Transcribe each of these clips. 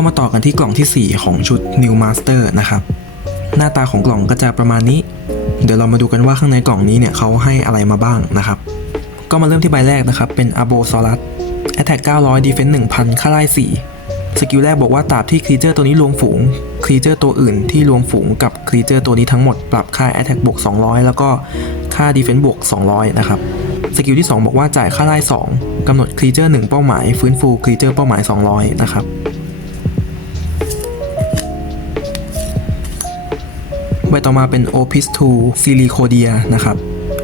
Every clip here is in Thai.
ก็มาต่อกันที่กล่องทีสี่ 4 ของชุด New Master นะครับ หน้าตาของกล่องก็จะประมาณนี้ เดี๋ยวเรามาดูกันว่าข้างในกล่องนี้เนี่ยเขาให้อะไรมาบ้างนะครับ ก็มาเริ่มที่ใบแรกนะครับ เป็น a b o s a u r u s Attack 900 Defense 1000 ค่าไล่4สกิลแรกบอกว่าตราบที่ครีเจอร์ตัวนี้รวมฝูงครีเจอร์ตัวอื่นที่รวมฝูงกับครีเจอร์ตัวนี้ทั้งหมดปรับค่า Attack บวก200 แล้วก็ค่า Defense บวก200 นะครับสกิลที่ 2 บอกว่าจ่ายค่าไล่2กำหนดครีเจอร์1เป้าหมาย ฟื้นฟูครีเจอร์เป้าหมาย 200 นะครับ ใบต่อมาเป็น Opus 2 Silicodia นะครับ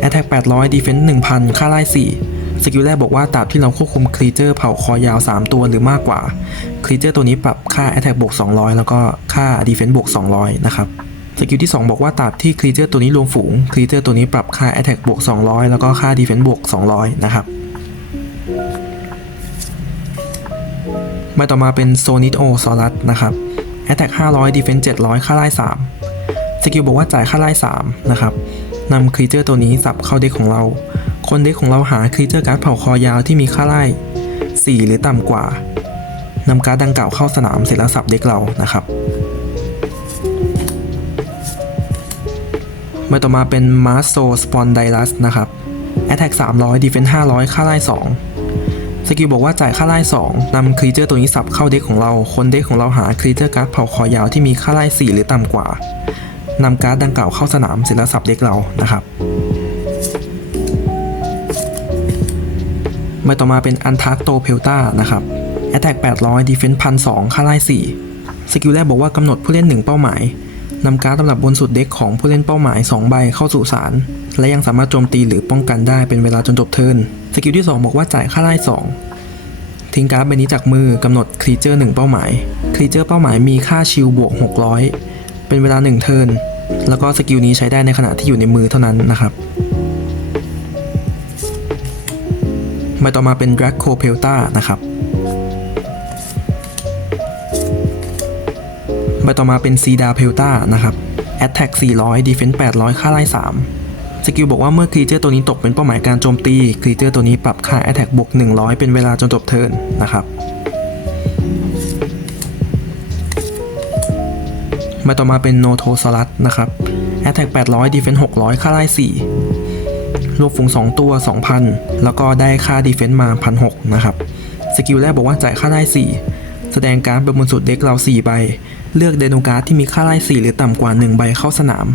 Attack 800 Defense 1000 ค่าไล่4สกิลแรกบอกว่าตราบที่เราควบคุมครีเจอร์เผ่าคอยาว 3 ตัวหรือมากกว่าครีเจอร์ตัวนี้ปรับค่า Attack บวก200 แล้วก็ค่า Defense บวก200 นะครับสกิลที่ 2 บอกว่าตราบที่ครีเจอร์ตัวนี้รวมฝูงครีเจอร์ตัวนี้ปรับค่า Attack บวก200 แล้วก็ค่า Defense บวก200 นะครับใบต่อมาเป็น Sonit O s a u r u s นะครับ Attack 500 Defense 700 ค่าไล่3 สกิลบอกว่าจ่ายค่าไล่3นะครับนำครีเจอร์ตัวนี้สับเข้าเด็กของเรา คนเด็กของเราหาครีเจอร์การ์ดเผ่าคอยาวที่มีค่าไล่ 4 หรือต่ำกว่านำการ์ดดังกล่าวเข้าสนามเสร็จแล้วสับเด็กเรานะครับใบต่อมาเป็น m a s o Spondylus นะครับ Attack 300 Defense 500 ค่าไล่2สกิลบอกว่าจ่ายค่าไล่2นำครีเจอร์ตัวนี้สับเข้าเด็กของเรา คนเด็กของเราหาครีเจอร์การ์ดเผ่าคอยาวที่มีค่าไล่4หรือต่ำกว่า นำการ์ดดังกล่าวเข้าสนามเสร็จแล้วสับเด็กเรานะครับใบต่อมาเป็น Antarcto Pelta นะครับ Attack 800 Defense 1002ค่าไล่4สกิลแรกบอกว่ากำหนดผู้เล่น 1 เป้าหมายนำการ์ดลำดับบนสุดเด็กของผู้เล่นเป้าหมาย 2 ใบเข้าสู่สาร และยังสามารถโจมตีหรือป้องกันได้เป็นเวลาจนจบเทิร์นสกิลที่ 2 บอกว่าจ่ายค่าไล่2ทิ้งการ์ดใบนี้จากมือกำหนดครีเจอร์1เป้าหมายครีเจอร์เป้าหมายมีค่าชิลบวก 600 เป็นเวลา1เทิร์นแล้วก็สกิลนี้ใช้ได้ในขณะที่อยู่ในมือเท่านั้นนะครับใบต่อมาเป็น Draco Pelta นะครับใบต่อมาเป็น Cedar Pelta นะครับ Attack 400 Defense 800 ค่าไล่3สกิลบอกว่าเมื่อครีเจอร์ตัวนี้ตกเป็นเป้าหมายการโจมตีครีเจอร์ตัวนี้ปรับค่า Attack บวก100 เป็นเวลาจนจบเทิร์นนะครับ ใบต่อมาเป็น Notosaurus นะครับ Attack 800 Defense 600 ค่าไล่4รวบฝูง 2 ตัว 2,000 แล้วก็ได้ค่า Defense มา 1,600 นะครับ สกิลแรกบอกว่าจ่ายค่าไล่4 แสดงการ์ดบนสุดเด็กเรา 4 ใบ เลือกเดโนการ์ดที่มีค่าไล่ 4 หรือต่ำกว่า 1 ใบเข้าสนาม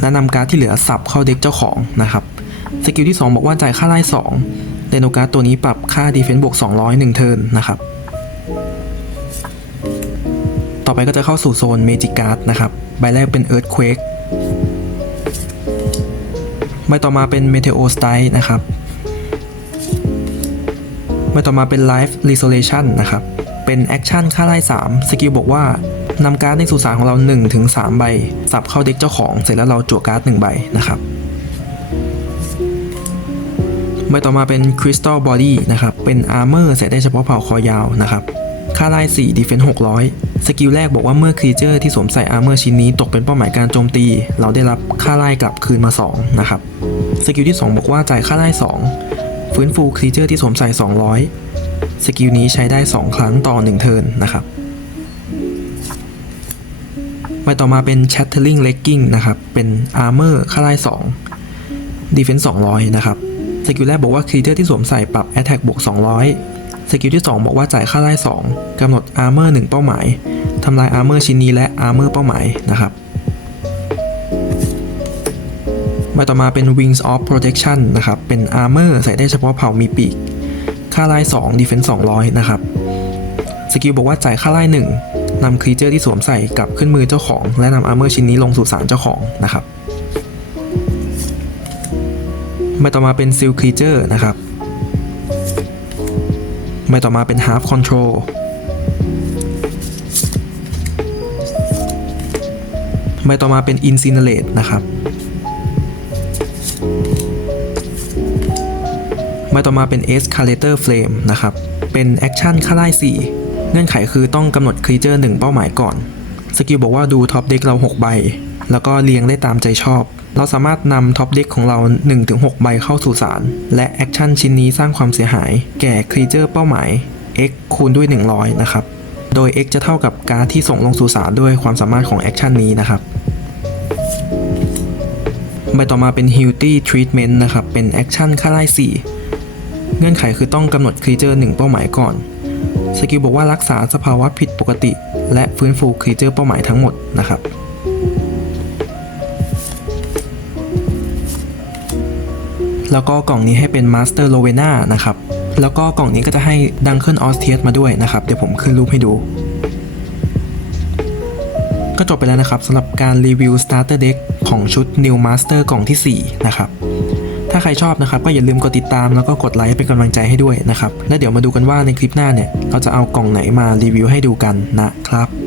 และนำการ์ดที่เหลือสับเข้าเด็กเจ้าของนะครับ สกิลที่ 2 บอกว่าจ่ายค่าไล่2เดโนการ์ดตัวนี้ปรับค่า Defense บวก200 1เทิร์นนะครับ ต่อไปก็จะเข้าสู่โซน Magic Card นะครับ ใบแรกเป็น Earthquake ใบต่อมาเป็น Meteo Style นะครับ ใบต่อมาเป็น Life Resolution นะครับ เป็นแอคชั่นค่าไล่3สกิลบอกว่านำการ์ดในสุสานของเรา 1-3ถึง3ใบ สับเข้าเด็กเจ้าของ เสร็จแล้วเราจั่วการ์ด1ใบนะครับ ใบต่อมาเป็น Crystal Body นะครับ เป็น Armor ใส่ได้เฉพาะเผ่าคอยาวนะครับ ค่าไล่4 Defense 600 สกิลแรกบอกว่าเมื่อครีเจอร์ที่สวมใส่ Armor ชิ้นนี้ตกเป็นเป้าหมายการโจมตี เราได้รับค่าไล่กลับคืนมา 2 นะครับ สกิลที่ 2 บอกว่าจ่ายค่าไล่ 2 ฟื้นฟูครีเจอร์ที่สวมใส่ 200 สกิลนี้ใช้ได้ 2 ครั้งต่อ 1 เทิร์นนะครับใบต่อมาเป็น Shattering Legging นะครับ เป็น Armor ค่าไล่2 Defense 200 นะครับ สกิลแรกบอกว่าครีเจอร์ที่สวมใส่ปรับ Attack บวก 200 สกิลที่ 2 บอกว่าจ่ายค่าไล่2กำหนด Armor 1เป้าหมายทำลาย Armor ชิ้นนี้และ Armor เป้าหมายนะครับใบต่อมาเป็น Wings of Protection นะครับ เป็น Armor ใส่ได้เฉพาะเผ่ามีปีก ค่าไล่2 Defense 200 นะครับ สกิลบอกว่าจ่ายค่าไล่1นำครีเจอร์ที่สวมใส่กลับขึ้นมือเจ้าของ และนำ Armor ชิ้นนี้ลงสู่สารเจ้าของนะครับใบต่อมาเป็น Seal Creature นะครับ ใบต่อมาเป็น Half Control ใบต่อมาเป็น Incinerate นะครับ ใบต่อมาเป็น Escalator Flame นะครับ เป็นแอคชั่นค่าไล่4 เงื่อนไขคือต้องกำหนดครีเจอร์1เป้าหมายก่อน สกิลบอกว่าดูท็อปเด็กเรา 6 ใบ แล้วก็เรียงได้ตามใจชอบ เราสามารถนำท็อปเด็กของเรา 1-6 ใบเข้าสู่สาร และแอคชั่นชิ้นนี้สร้างความเสียหาย แก่ครีเจอร์เป้าหมาย x คูณด้วย 100 นะครับ โดย X จะเท่ากับการที่ส่งลงสู่สารด้วยความสามารถของแอคชั่นนี้นะครับใบต่อมาเป็น Hilty Treatment นะครับ เป็นแอคชั่นค่าไล่4 เงื่อนไขคือต้องกำหนดครีเจอร์หนึ่งเป้าหมายก่อน สกิลบอกว่ารักษาสภาวะผิดปกติ และฟื้นฟูครีเจอร์เป้าหมายทั้งหมดนะครับ แล้วก็กล่องนี้ให้เป็น Master l o v e n a นะครับแล้วก็กล่องนี้ก็จะให้ดังเคิลออสเทียสมาด้วยนะครับ เดี๋ยวผมขึ้นรูปให้ดู ก็จบไปแล้วนะครับสำหรับการรีวิว Starter Deck ของชุด New Master กล่องทีสี่4 นะครับ ถ้าใครชอบนะครับ ก็อย่าลืมกดติดตามแล้วก็กดไลค์เป็นกำลังใจให้ด้วยนะครับ แล้วเดี๋ยวมาดูกันว่าในคลิปหน้าเนี่ย เราจะเอากล่องไหนมารีวิวให้ดูกันนะครับ